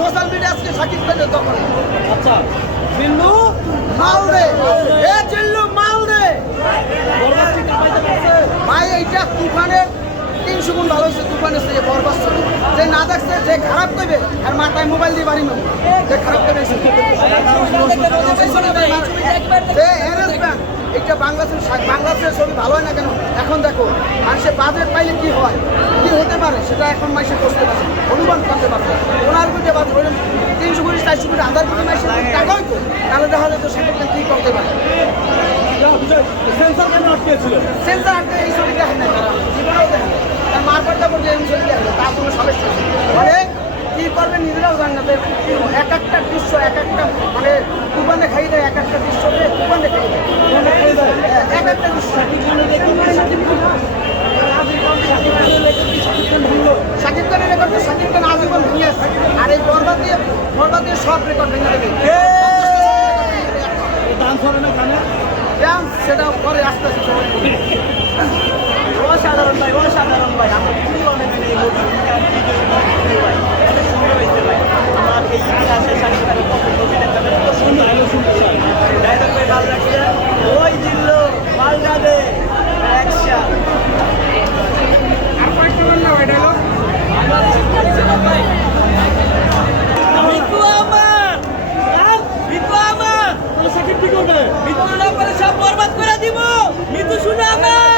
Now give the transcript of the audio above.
Social media আজকে সাকিব খানের দখল এ কামাইতে পারছে ভাই এইটা তুফানের তিনশো গুণ ভালো যে না দেখছে যে খারাপ করবে, আর মাথায় মোবাইল দিয়ে বাড়ি যে খারাপ করবে সে। যে harassment, এটা বাংলাদেশের বাংলাদেশের ছবি ভালো হয় না কেন? এখন দেখো মানুষের বাজেট পাইলে কি হয়? কি হতে পারে? সেটা এখন মানুষের করতে পারছে অনুমান করতে পারছে ওনার কোটি বাদ ধরেন তিনশো কোটি চারশো কোটি হাজার কোটি মানুষের টাকা হইতো তাহলে দেখা যেত সেক্ষেত্রে কি করতে পারে? সেন্সার কেন আটকেছিল? সেন্সার আটকে এই ছবি দেখেন না তারা জীবনেও দেখেন না। তার মারপাটটা করছে এই ছবি দেখেন তার কোনো সমস্যা মানে কি করবে নিজেরাও জানেন না এক একটা দৃশ্য এক একটা মানে কুপানে খাই দেয় এক একটা দৃশ্য কুপানে খাই দেয় হ্যাঁ, এক একটা দৃশ্য সাকিব খানের রেকর্ড সাকিব খান আজীবন ভেঙে আছে আর এই বরবাদ দিয়ে বরবাদ দিয়ে সব রেকর্ড ভেঙে দেবে ডান্স হবে না কানে ডান্স সেটা পরে আস্তে আস্তে। অসাধারণ ভাই অসাধারণ ভাই আমরা খুবই অনেক এই মুভিটা ভাই অনেক সুন্দর হয়েছে ভাই আমার এই ইতিহাসে শাকিব খানের পছন্দ অভিনেতা কত সুন্দর ডায়লগ শুনতে চাই ডায়লগ ভাই ভালো লাগছে ওই জিল্লো মালদা দে অ্যাকশন মিতু আমার আর মিতু আমার তাহলে সাকিব কি মিতু না করে সব বরবাদ করে শুনে